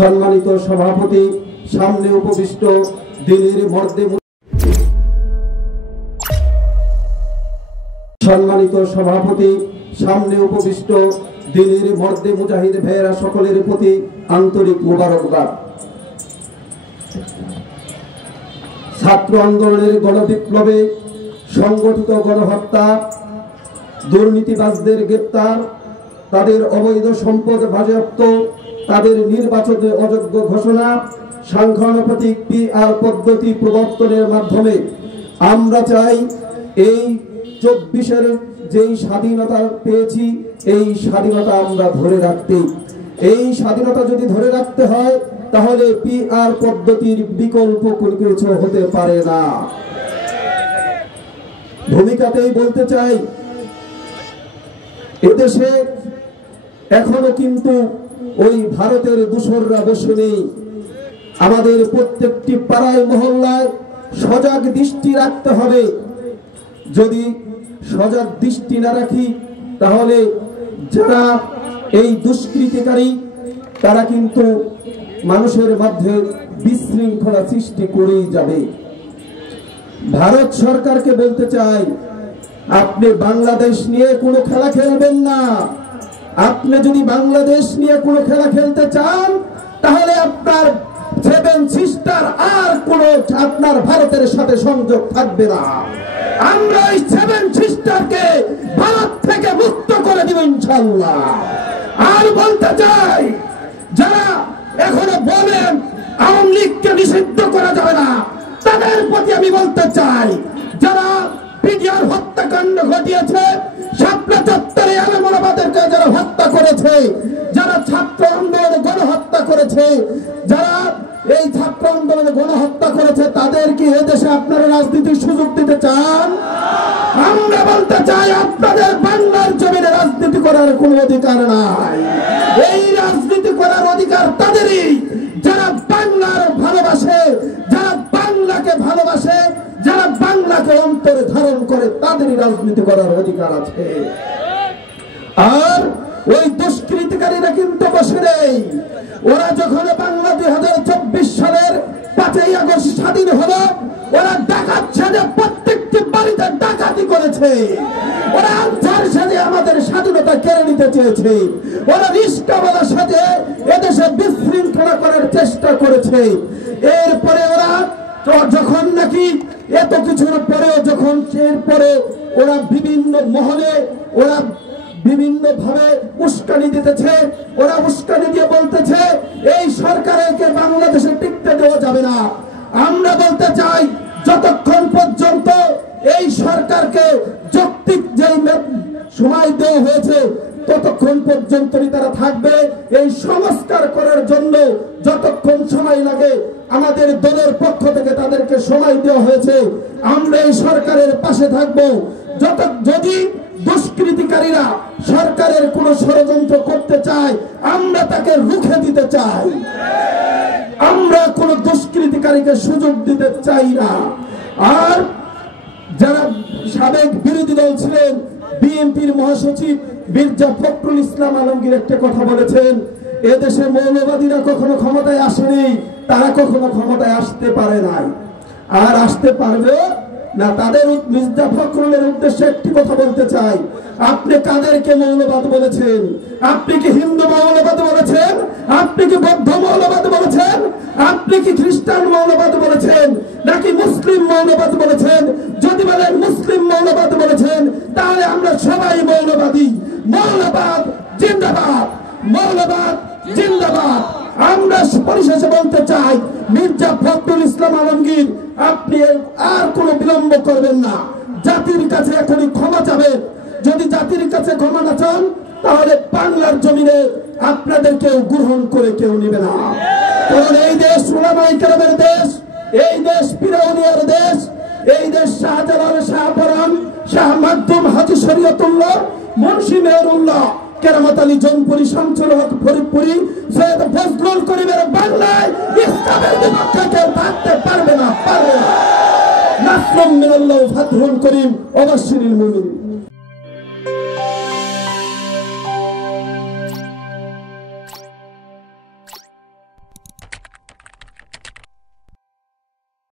সম্মানিত সভাপতি, সামনে উপবিষ্ট দিনের মর্দে সম্মানিত সভাপতি, সামনে উপবিষ্ট দিনের মর্দে মুজাহিদ ভাইয়েরা সকলের প্রতি আন্তরিক মোবারকবাদ। ছাত্র আন্দোলনের গণবিপ্লবে সংগঠিত গণহত্যা, দুর্নীতিবাজদের গ্রেপ্তার, তাদের অবৈধ সম্পদ বাজেয়াপ্ত, তাদের নির্বাচনে অযোগ্য ঘোষণা, সাংখ্যানুপাতিক পিআর পদ্ধতি প্রবর্তনের মাধ্যমে আমরা চাই এই 24-এর যেই স্বাধীনতা পেয়েছি এই স্বাধীনতা আমরা ধরে রাখতে। এই স্বাধীনতা যদি ধরে রাখতে হয় তাহলে পিআর পদ্ধতির বিকল্প কোনো কিছু হতে পারে না। ভূমিকাতেই বলতে চাই, এদেশে এখনো কিন্তু ওই ভারতের দূষররা বসে নেই। আমাদের প্রত্যেকটি পাড়ায় মহল্লায় সজাগ দৃষ্টি রাখতে হবে। যদি সজাগ দৃষ্টি না রাখি তাহলে যারা এই দুষ্কৃতিকারী তারা কিন্তু মানুষের মধ্যে বিশৃঙ্খলা সৃষ্টি করেই যাবে। ভারত সরকারকে বলতে চাই, আপনি বাংলাদেশ নিয়ে কোনো খেলা খেলবেন না। আপনি যদি বাংলাদেশ নিয়ে কোনো খেলা খেলতে চান তাহলে আপনার 7 সিস্টার আর কোনো আপনার ভারতের সাথে সংযোগ থাকবে না। আমরা এই 7 সিস্টারকে ভারত থেকে মুক্ত করে দিব ইনশাআল্লাহ। আর বলতে চাই, যারা এখনো বলেন আওয়ামী লীগকে নিষিদ্ধ করা যাবে না, তাদের প্রতি আমি বলতে চাই, যারা পিডিআর হত্যাকাণ্ড ঘটিয়েছে, শাপলা চত্বরে আলেমোলামাদেরকে যারা হত্যা করেছে, যারা ছাত্র আন্দোলনে গণহত্যা করেছে, যারা এই ছাত্র আন্দোলনে গণহত্যা করেছে, তাদের কি এদেশে আপনারা রাজনীতির সুযোগ দিতে চান? আমরা বলতে চাই, আপনাদের বাংলার জমিনে রাজনীতি করার কোনো অধিকার নাই। এই রাজনীতি করার অধিকার তাদেরই যারা বাংলার ভালোবাসে, যারা বাংলাকে ভালোবাসে, যারা বাংলাকে অন্তরে ধারণ করে, তাদেরই রাজনীতি করার অধিকার আছে। আর ওই দুষ্কৃতিকারীরা কিন্তু বসে নেই। ওরা যখন বাংলা 2024 সালের 5ই আগস্ট স্বাধীন হলো, ওরা ডাকাত সাজে প্রত্যেকটি বাড়িতে ডাকাতি করেছে। ওরা আনসার সাজে আমাদের স্বাধীনতা কেড়ে নিতে চেয়েছে। ওরা রিস্কাওয়ালা সাজে এদেশে বিশৃঙ্খলা করার চেষ্টা করেছে। এরপরে ওরা যখন নাকি এত কিছুর পরেও যখন এরপরে ওরা বিভিন্ন মহলে ওরা বিভিন্ন ভাবে উস্কানি দিতেছে, ওরা উস্কানি দিয়ে বলতেছে এই সরকারকে বাংলাদেশে টিকতে দেওয়া যাবে না। আমরা বলতে চাই, যতক্ষণ পর্যন্ত এই সরকারকে যৌক্তিক যে সময় দেওয়া হয়েছে ততক্ষণ পর্যন্তই তারা থাকবে। এই সংস্কার করার জন্য যতক্ষণ সময় লাগে আমাদের দলের পক্ষ থেকে তাদেরকে সময় দেওয়া হয়েছে। আমরা এই সরকারের পাশে থাকবো। যদি দুষ্কৃতিকারীরা সরকারের কোন ষড়যন্ত্র করতে চায়, আমরা তাকে রুখে দিতে চাই। আমরা কোন দুষ্কৃতিকারীকে সুযোগ দিতে চাই না। আর যারা সাবেক বিরোধী দল ছিলেন, বিএনপির মহাসচিব মির্জা ফখরুল ইসলাম আলমগীর একটা কথা বলেছেন, এদেশে মৌলবাদীরা কখনো ক্ষমতায় আসেনি, তারা কখনো ক্ষমতায় আসতে পারে নাই, আর আসতে পারবে না। তাদের মির্জা ফখরুলের উদ্দেশ্যে একটি কথা বলতে চাই, আপনি কাদেরকে মৌলবাদ বলেছেন? আপনি কি হিন্দু মৌলবাদ বলেছেন? আপনি কি বৌদ্ধ মৌলবাদ বলেছেন? আপনি কি খ্রিস্টান মৌলবাদ বলেছেন নাকি মুসলিম মৌলবাদ বলেছেন? যদি বলেন মুসলিম মৌলবাদ বলেছেন তাহলে আমরা সবাই মৌলবাদী। মৌলবাদ জিন্দাবাদ, মৌলবাদ জিন্দাবাদ। আমরা পরিশেষে বলতে চাই, মির্জা ফখরুল ইসলাম আলমগীর, আপনি আর কোনো বিলম্ব করবেন না, জাতির কাছে এখনই ক্ষমা চাবেন। যদি জাতির কাছে ক্ষমা না চান তাহলে বাংলার জমিনে আপনাদেরকে গ্রহণ করে কেউ নেবে না। কারণ এই দেশ উলামায়ে কেরামের দেশ, এই দেশ পীর-আউলিয়ার দেশ, এই দেশ শাহজালাল, শাহপরান, শাহ মাকদুম, হাজী শরীয়তুল্লাহ, মুন্সি মেহেরুল্লাহ, কেরামত আলী জৌনপুরি, শামসুল হক ফরিদপুরি, সৈয়দ ফজলুল করিমের বাংলায় ইসলামের বিপক্ষে কেউ থাকতে পারবে না, পারবে না। নাসরুম মিনাল্লাহ, ফাতহুল করিম, ওয়া বাশশিরিল মুমিনিন।